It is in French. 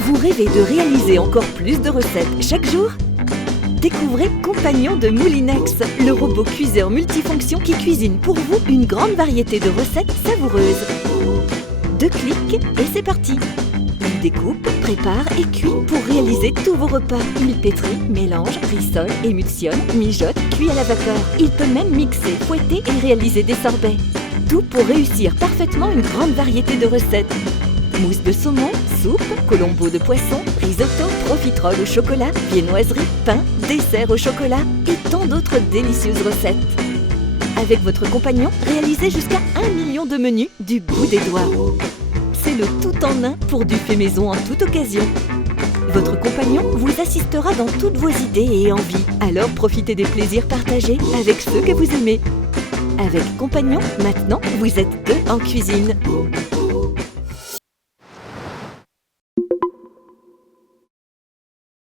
Vous rêvez de réaliser encore plus de recettes chaque jour? Découvrez Compagnon de Moulinex, le robot cuiseur multifonction qui cuisine pour vous une grande variété de recettes savoureuses. 2 clics et c'est parti! Il découpe, prépare et cuit pour réaliser tous vos repas. Il pétrit, mélange, rissole, émulsionne, mijote, cuit à la vapeur. Il peut même mixer, fouetter et réaliser des sorbets. Tout pour réussir parfaitement une grande variété de recettes. Mousse de saumon, soupe, colombo de poisson, risotto, profiterole au chocolat, viennoiserie, pain, dessert au chocolat et tant d'autres délicieuses recettes. Avec votre compagnon, réalisez jusqu'à 1 million de menus du bout des doigts. C'est le tout en un pour du fait maison en toute occasion. Votre compagnon vous assistera dans toutes vos idées et envies. Alors profitez des plaisirs partagés avec ceux que vous aimez. Avec Compagnon, maintenant, vous êtes 2 en cuisine.